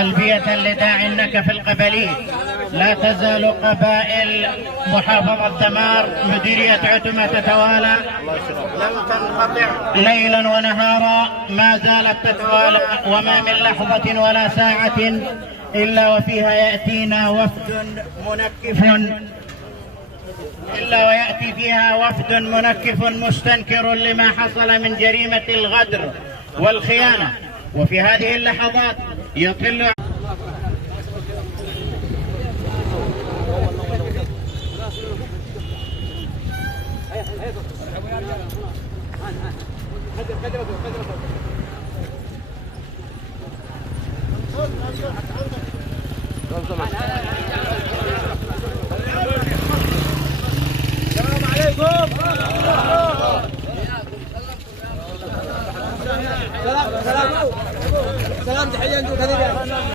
تلبية لداعي النكف القبلي. لا تزال قبائل محافظة دمار مديرية عتمة تتوالى، لم تنقطع ليلا ونهارا، ما زالت تتوالى، وما من لحظة ولا ساعة إلا وفيها يأتينا وفد ويأتي فيها وفد منكف مستنكر لما حصل من جريمة الغدر والخيانة. وفي هذه اللحظات يطل السلام عليكم. سلام تحية.